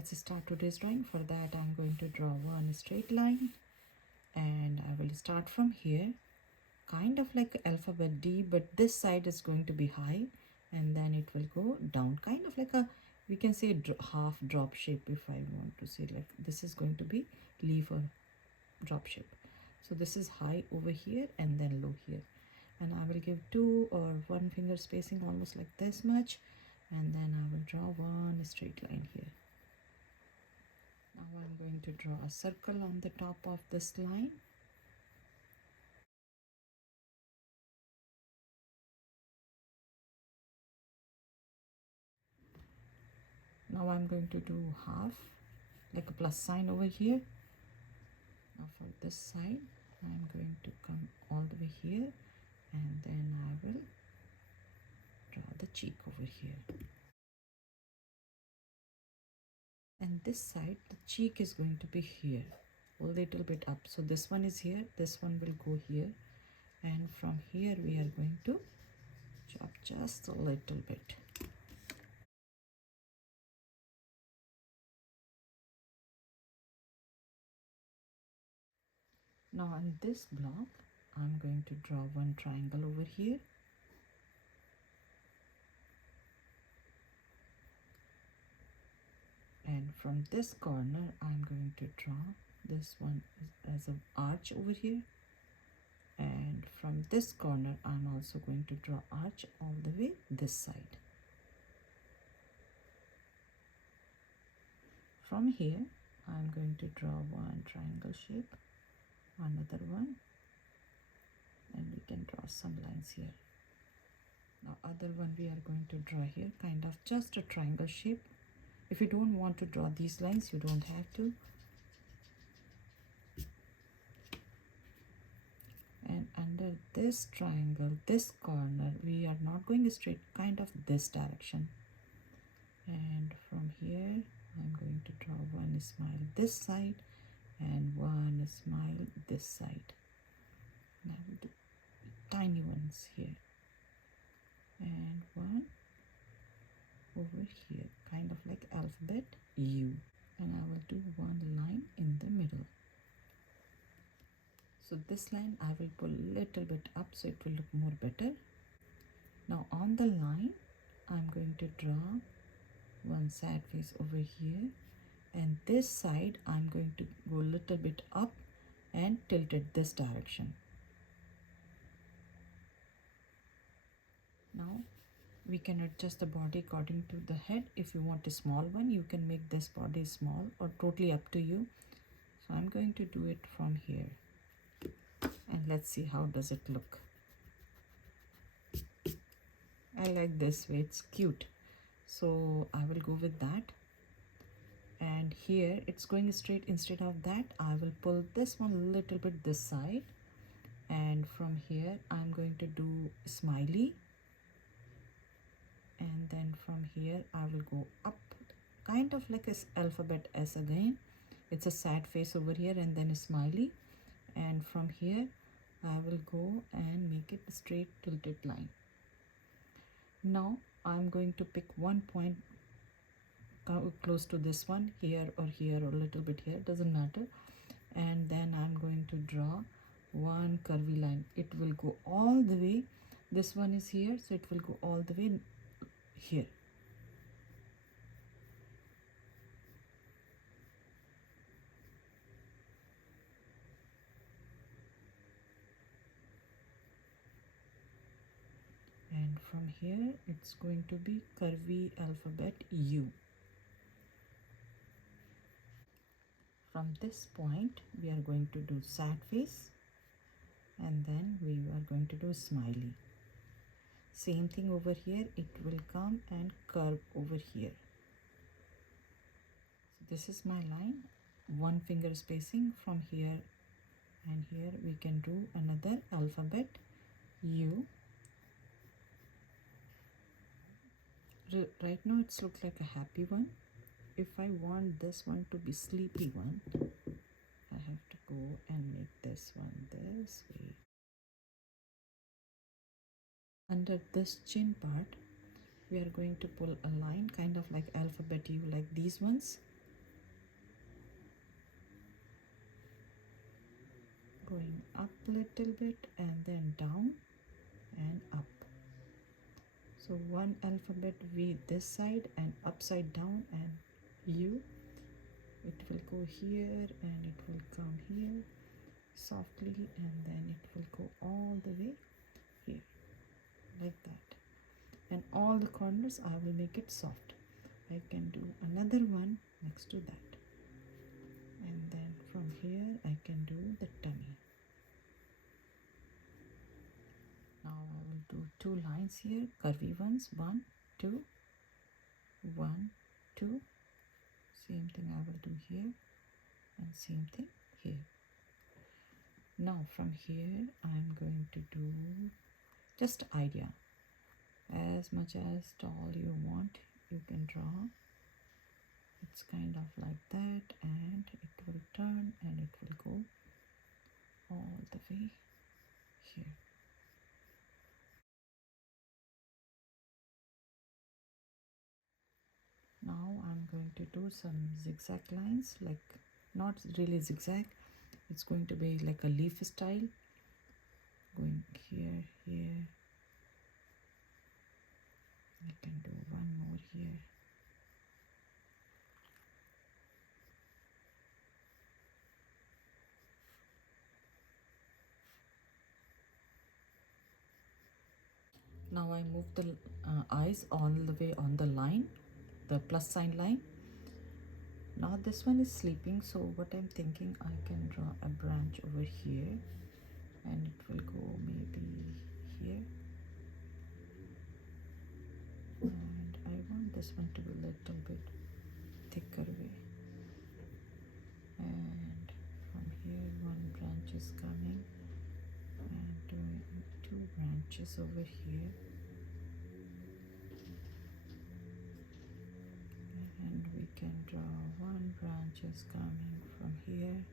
let's start today's drawing. For that I'm going to draw one straight line, and I will start from here, kind of like alphabet D, but this side is going to be high and then it will go down, kind of like a, we can say half drop shape. If I want to say, like, this is going to be leaf or drop shape. So this is high over here and then low here, and I will give 2 or 1 finger spacing, almost like this much, and then I will draw one straight line here. Now I'm going to draw a circle on the top of this line. Now I'm going to do half, like a plus sign over here. Now for this side, I'm going to come all the way here, and then I will draw the cheek over here. And this side, the cheek is going to be here, a little bit up. So this one is here, this one will go here, and from here we are going to chop just a little bit. Now on this block, I'm going to draw one triangle over here. And from this corner, I'm going to draw this one as an arch over here. And from this corner, I'm also going to draw arch all the way this side. From here, I'm going to draw one triangle shape, another one, and we can draw some lines here. Now other one we are going to draw here, kind of just a triangle shape. If you don't want to draw these lines, you don't have to. And under this triangle, this corner, we are not going straight, kind of this direction. And from here, I'm going to draw one smile this side and one smile this side. And I will do tiny ones here. And one over here, kind of like alphabet U. And I will do one line in the middle. So this line I will pull a little bit up so it will look more better. Now on the line, I'm going to draw one sad face over here, and this side I'm going to go a little bit up and tilt it this direction. Now we can adjust the body according to the head. If you want a small one, you can make this body small, or totally up to you. So I'm going to do it from here, and let's see how does it look. I like this way, it's cute, so I will go with that. And here it's going straight. Instead of that, I will pull this one a little bit this side, and from here I'm going to do smiley, and then from here I will go up, kind of like a alphabet S again. It's a sad face over here and then a smiley, and from here I will go and make it a straight tilted line. Now I'm going to pick one point close to this one, here or here or a little bit here, doesn't matter, and then I'm going to draw one curvy line. It will go all the way, this one is here, so it will go all the way here. And from here it's going to be curvy alphabet U. From this point we are going to do sad face, and then we are going to do smiley. Same thing over here, it will come and curve over here. So this is my line, one finger spacing. From here and here we can do another alphabet U. Right now it's look like a happy one. If I want this one to be sleepy one, I have to go and make this one this way. Under this chin part, we are going to pull a line, kind of like alphabet U, like these ones, going up little bit and then down and up. So one alphabet V this side and upside down, and U, it will go here and it will come here softly, and then it will go all the way here like that. And all the corners I will make it soft. I can do another one next to that, and then from here I can do the tummy. Now I will do two lines here, curvy ones, 1 2 1 2. Same thing I will do here and same thing here. Now from here I'm going to do just idea, as much as tall you want you can draw. It's kind of like that, and it will turn and it will go all the way here. Now I'm going to do some zigzag lines, like not really zigzag, it's going to be like a leaf style, going here, here. I can do one more here. Now I move the eyes all the way on the line, the plus sign line. Now this one is sleeping, so what I'm thinking, I can draw a branch over here and it will go maybe here, and I want this one to be a little bit thicker way, and from here one branch is coming and doing two branches over here, and we can draw one branch is coming from here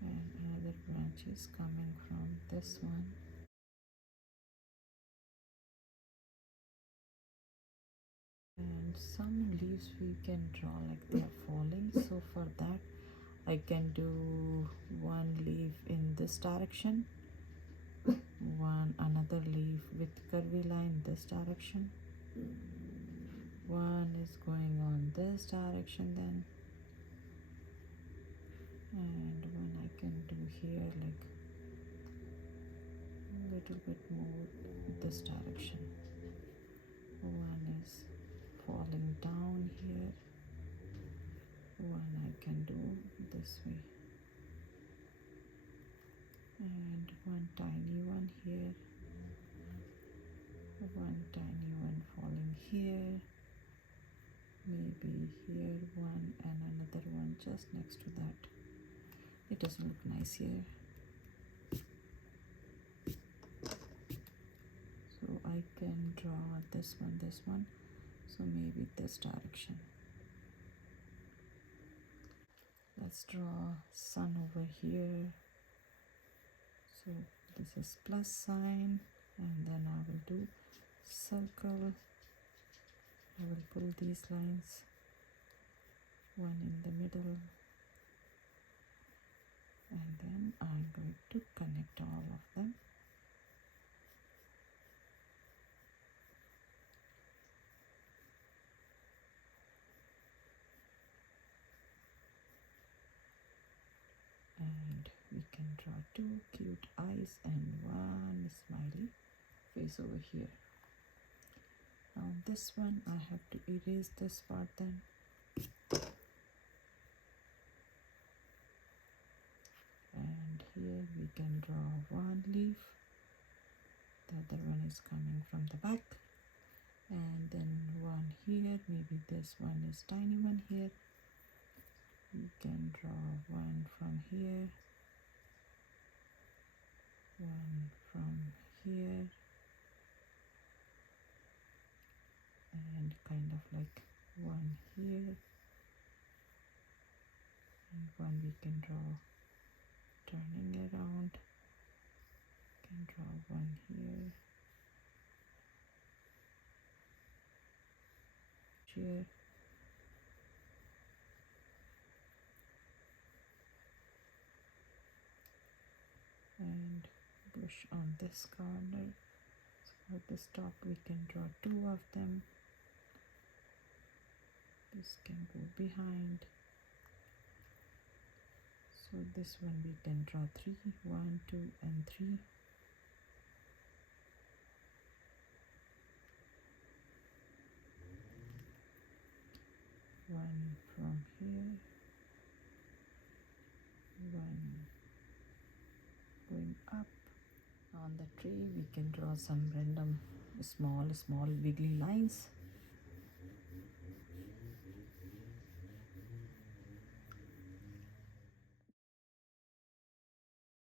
and another branch is coming from this one. And some leaves we can draw like they are falling, so for that I can do one leaf in this direction, one another leaf with curvy line this direction, one is going on this direction then, and one I can do here like a little bit more this direction. One is falling down here, one I can do this way, and one tiny one here, one tiny one falling here, maybe here one, and another one just next to that. It doesn't look nice here, so I can draw this one, so maybe this direction. Let's draw sun over here. So this is plus sign, and then I will do circle. I will pull these lines, one in the middle, and then I'm going to connect all of them. And we can draw two cute eyes and one smiley face over here. Now this one I have to erase this part then. And here we can draw one leaf, the other one is coming from the back, and then one here, maybe this one is tiny one here. We can draw one from here, one from here, and kind of like one here, and one we can draw turning around. Can draw one here, here, push on this corner. So at this top we can draw two of them. This can go behind. So this one we can draw three, 1, 2, and 3. One from here, one going up. On the tree we can draw some random small wiggly lines.